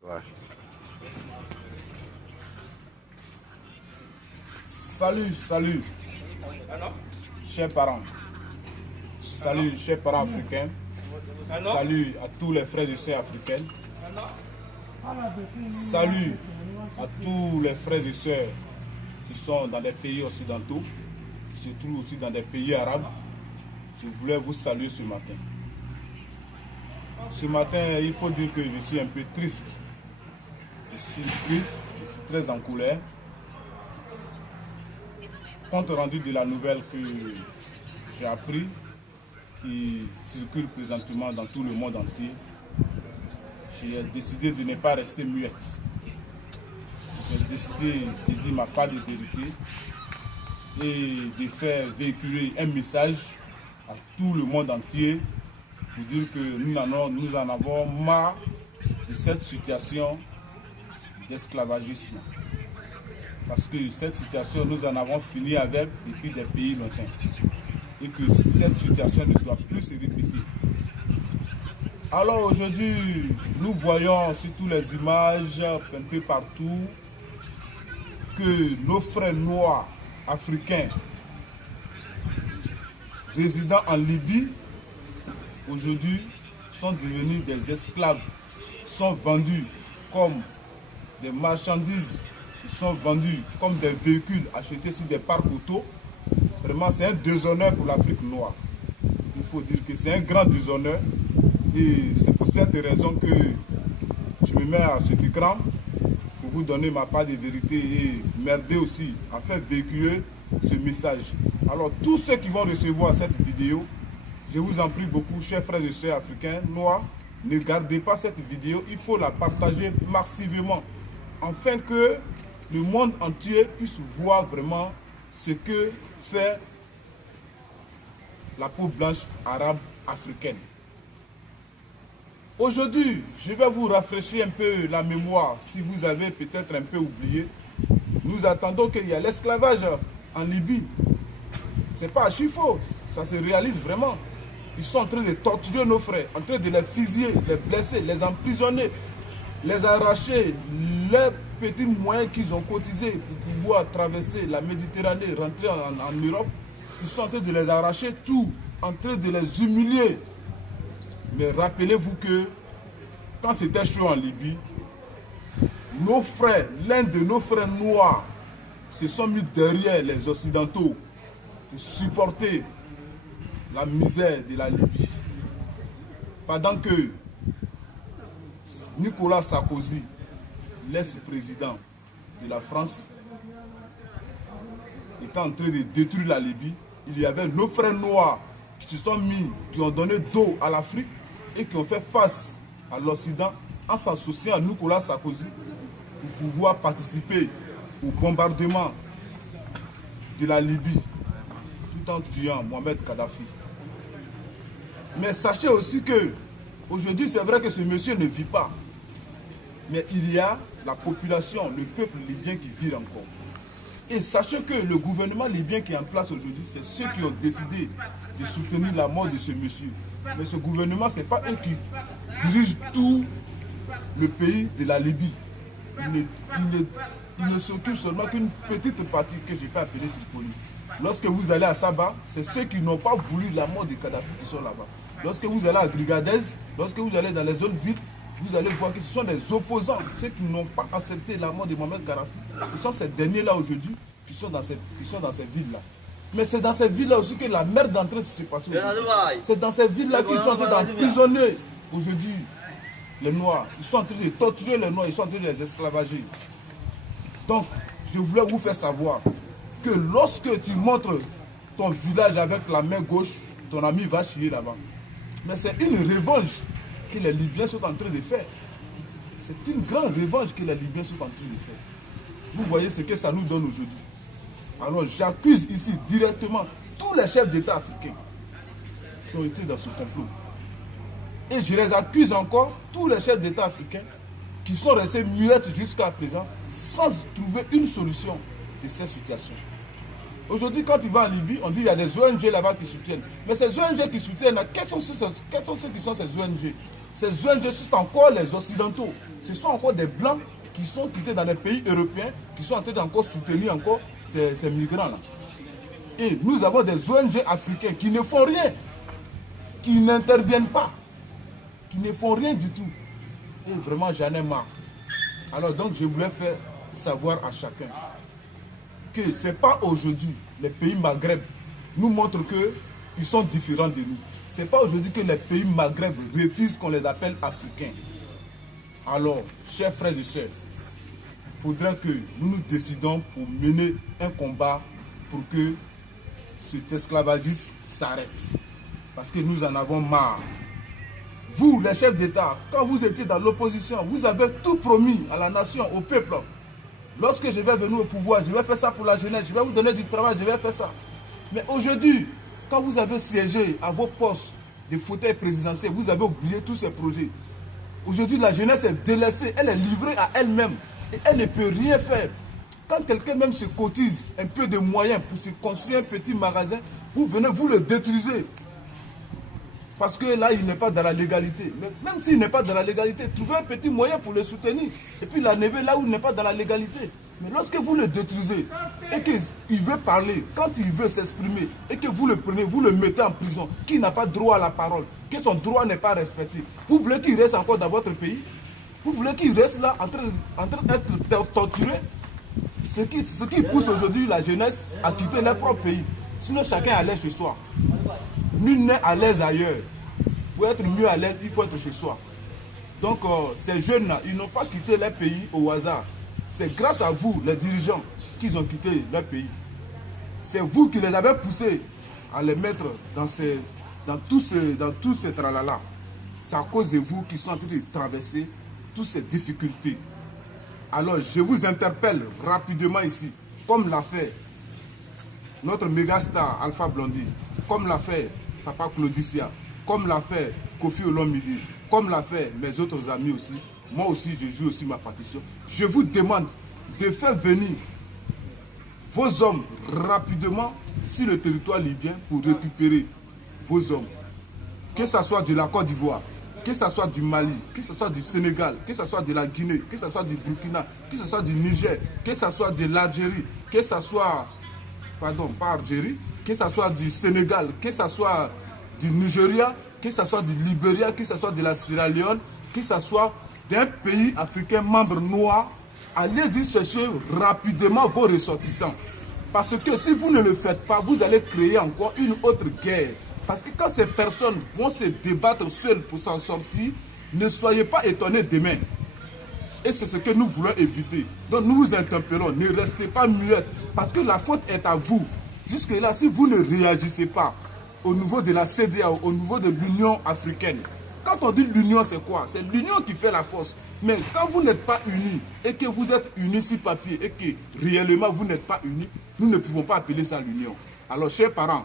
Ouais. Salut, chers parents. Salut, chers parents africains. Salut à tous les frères et sœurs africains. Salut à tous les frères et sœurs qui sont dans des pays occidentaux, qui se trouvent aussi dans des pays arabes. Je voulais vous saluer ce matin. Ce matin, il faut dire que je suis un peu triste. Je suis triste, je suis très en colère. Compte rendu de la nouvelle que j'ai appris, qui circule présentement dans tout le monde entier, j'ai décidé de ne pas rester muette. J'ai décidé de dire ma part de vérité et de faire véhiculer un message à tout le monde entier pour dire que nous en avons marre de cette situation d'esclavagisme. Parce que cette situation, nous en avons fini avec depuis des pays lointains. Et que cette situation ne doit plus se répéter. Alors aujourd'hui, nous voyons sur toutes les images, un peu partout, que nos frères noirs africains résidant en Libye, aujourd'hui, sont devenus des esclaves, sont vendus comme des marchandises. Ils sont vendus comme des véhicules achetés sur des parcs auto. Vraiment, c'est un déshonneur pour l'Afrique noire. Il faut dire que c'est un grand déshonneur. Et c'est pour cette raison que je me mets à cet écran pour vous donner ma part de vérité et m'aider aussi à faire véhiculer ce message. Alors, tous ceux qui vont recevoir cette vidéo, je vous en prie beaucoup, chers frères et sœurs africains noirs, ne gardez pas cette vidéo. Il faut la partager massivement afin que le monde entier puisse voir vraiment ce que fait la peau blanche arabe africaine. Aujourd'hui, je vais vous rafraîchir un peu la mémoire, si vous avez peut-être un peu oublié. Nous attendons qu'il y ait l'esclavage en Libye. Ce n'est pas à faux, ça se réalise vraiment. Ils sont en train de torturer nos frères, en train de les fusiller, les blesser, les emprisonner, les arracher, les petits moyens qu'ils ont cotisés pour pouvoir traverser la Méditerranée, rentrer en Europe. Ils sont en train de les arracher tout, en train de les humilier. Mais rappelez-vous que quand c'était chaud en Libye, nos frères, l'un de nos frères noirs, se sont mis derrière les Occidentaux pour supporter la misère de la Libye. Pendant que Nicolas Sarkozy, l'ex-président de la France, était en train de détruire la Libye, il y avait nos frères noirs qui se sont mis, qui ont donné dos à l'Afrique et qui ont fait face à l'Occident en s'associant à Nicolas Sarkozy pour pouvoir participer au bombardement de la Libye tout en tuant Mohamed Kadhafi. Mais sachez aussi que aujourd'hui, c'est vrai que ce monsieur ne vit pas. Mais il y a la population, le peuple libyen qui vit encore. Et sachez que le gouvernement libyen qui est en place aujourd'hui, c'est ceux qui ont décidé de soutenir la mort de ce monsieur. Mais ce gouvernement, ce n'est pas eux qui dirigent tout le pays de la Libye. Il ne s'occupe seulement qu'une petite partie que je peux appeler Tripoli. Lorsque vous allez à Saba, c'est ceux qui n'ont pas voulu la mort de Kadhafi qui sont là-bas. Lorsque vous allez à Grigadez, lorsque vous allez dans les autres villes, vous allez voir que ce sont des opposants, ceux qui n'ont pas accepté la mort de Mohamed Kadhafi. Ce sont ces derniers-là aujourd'hui qui sont dans ces villes-là. Mais c'est dans ces villes-là aussi que la merde d'entrée s'est passée. C'est dans ces villes-là qu'ils sont en train d'emprisonner aujourd'hui les Noirs. Ils sont en train de torturer les Noirs, ils sont en train de les esclavager. Donc, je voulais vous faire savoir que lorsque tu montres ton village avec la main gauche, ton ami va chier là-bas. Mais c'est une revanche que les Libyens sont en train de faire. C'est une grande revanche que les Libyens sont en train de faire. Vous voyez ce que ça nous donne aujourd'hui. Alors j'accuse ici directement tous les chefs d'État africains qui ont été dans ce complot. Et je les accuse encore, tous les chefs d'État africains qui sont restés muettes jusqu'à présent sans trouver une solution de cette situation. Aujourd'hui, quand il va en Libye, on dit qu'il y a des ONG là-bas qui soutiennent. Mais ces ONG qui soutiennent, quels sont ceux qui sont ces ONG? Ces ONG, c'est encore les Occidentaux. Ce sont encore des Blancs qui sont quittés dans les pays européens, qui sont en train d'encore soutenir encore ces migrants-là. Et nous avons des ONG africains qui ne font rien, qui n'interviennent pas, qui ne font rien du tout. Et vraiment, j'en ai marre. Alors donc, je voulais faire savoir à chacun que ce n'est pas aujourd'hui les pays Maghreb nous montrent qu'ils sont différents de nous. Ce n'est pas aujourd'hui que les pays Maghreb refusent qu'on les appelle Africains. Alors, chers frères et sœurs, il faudrait que nous nous décidons pour mener un combat pour que cet esclavagisme s'arrête. Parce que nous en avons marre. Vous, les chefs d'État, quand vous étiez dans l'opposition, vous avez tout promis à la nation, au peuple. Lorsque je vais venir au pouvoir, je vais faire ça pour la jeunesse, je vais vous donner du travail, je vais faire ça. Mais aujourd'hui, quand vous avez siégé à vos postes de fauteuil présidentiel, vous avez oublié tous ces projets. Aujourd'hui, la jeunesse est délaissée, elle est livrée à elle-même et elle ne peut rien faire. Quand quelqu'un même se cotise un peu de moyens pour se construire un petit magasin, vous venez, vous le détruisez. Parce que là, il n'est pas dans la légalité. Mais même s'il n'est pas dans la légalité, trouvez un petit moyen pour le soutenir. Et puis l'enlever là où il n'est pas dans la légalité. Mais lorsque vous le détruisez et qu'il veut parler, quand il veut s'exprimer, et que vous le prenez, vous le mettez en prison, qu'il n'a pas droit à la parole, que son droit n'est pas respecté, vous voulez qu'il reste encore dans votre pays? Vous voulez qu'il reste là en train d'être torturé? Ce qui pousse aujourd'hui la jeunesse à quitter leur propre pays. Sinon, chacun est à l'aise chez soi. Nul n'est à l'aise ailleurs. Pour être mieux à l'aise, il faut être chez soi. Donc, ces jeunes-là, ils n'ont pas quitté leur pays au hasard. C'est grâce à vous, les dirigeants, qu'ils ont quitté leur pays. C'est vous qui les avez poussés à les mettre dans tous ces tralala. C'est à cause de vous qu'ils sont en train de traverser toutes ces difficultés. Alors, je vous interpelle rapidement ici, comme l'a fait notre méga star Alpha Blondy, comme l'a fait Papa Claudicia, comme l'a fait Kofi Olomide, comme l'a fait mes autres amis aussi. Moi aussi, je joue aussi ma partition. Je vous demande de faire venir vos hommes rapidement sur le territoire libyen pour récupérer vos hommes. Que ce soit de la Côte d'Ivoire, que ce soit du Mali, que ce soit du Sénégal, que ce soit de la Guinée, que ce soit du Burkina, que ce soit du Niger, que ce soit de l'Algérie, que ce soit, pardon, pas Algérie, que ce soit du Sénégal, que ce soit du Nigeria, que ce soit du Libéria, que ce soit de la Sierra Leone, que ce soit d'un pays africain membre noir, allez-y chercher rapidement vos ressortissants. Parce que si vous ne le faites pas, vous allez créer encore une autre guerre. Parce que quand ces personnes vont se débattre seules pour s'en sortir, ne soyez pas étonnés demain. Et c'est ce que nous voulons éviter. Donc nous vous interpellons, ne restez pas muettes, parce que la faute est à vous. Jusque-là, si vous ne réagissez pas au niveau de la CEDEAO, au niveau de l'Union africaine, quand on dit l'union, c'est quoi? C'est l'union qui fait la force. Mais quand vous n'êtes pas unis et que vous êtes unis sur papier et que réellement vous n'êtes pas unis, nous ne pouvons pas appeler ça l'union. Alors, chers parents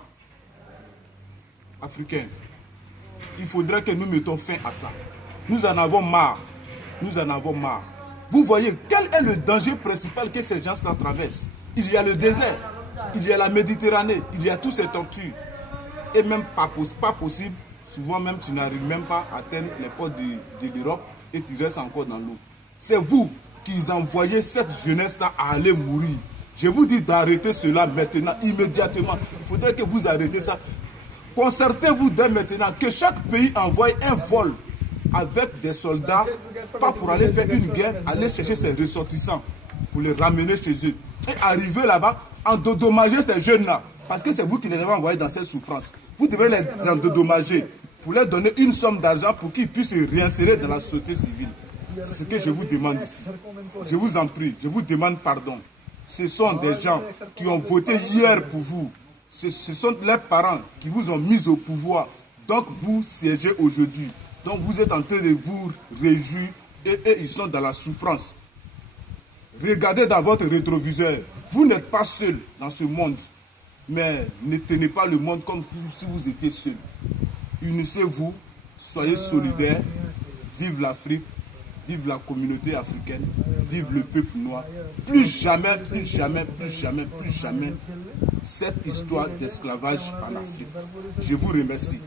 africains, il faudrait que nous mettons fin à ça. Nous en avons marre. Nous en avons marre. Vous voyez, quel est le danger principal que ces gens-là traversent? Il y a le désert, il y a la Méditerranée, il y a toutes ces tortures. Et même pas possible. Souvent même, tu n'arrives même pas à atteindre les portes de l'Europe et tu restes encore dans l'eau. C'est vous qui envoyez cette jeunesse-là à aller mourir. Je vous dis d'arrêter cela maintenant, immédiatement. Il faudrait que vous arrêtez ça. Concertez-vous dès maintenant, que chaque pays envoie un vol avec des soldats, pas pour aller faire une guerre, aller chercher ses ressortissants, pour les ramener chez eux. Et arriver là-bas, endommager ces jeunes-là. Parce que c'est vous qui les avez envoyés dans cette souffrance. Vous devez les endommager pour leur donner une somme d'argent pour qu'ils puissent se réinsérer dans la société civile. C'est ce que je vous demande ici. Je vous en prie, je vous demande pardon. Ce sont des gens qui ont voté hier pour vous. Ce sont leurs parents qui vous ont mis au pouvoir. Donc vous siégez aujourd'hui. Donc vous êtes en train de vous réjouir et eux, ils sont dans la souffrance. Regardez dans votre rétroviseur. Vous n'êtes pas seul dans ce monde. Mais ne tenez pas le monde comme si vous étiez seul. Unissez-vous, soyez solidaires, vive l'Afrique, vive la communauté africaine, vive le peuple noir. Plus jamais, plus jamais, plus jamais, plus jamais cette histoire d'esclavage en Afrique. Je vous remercie.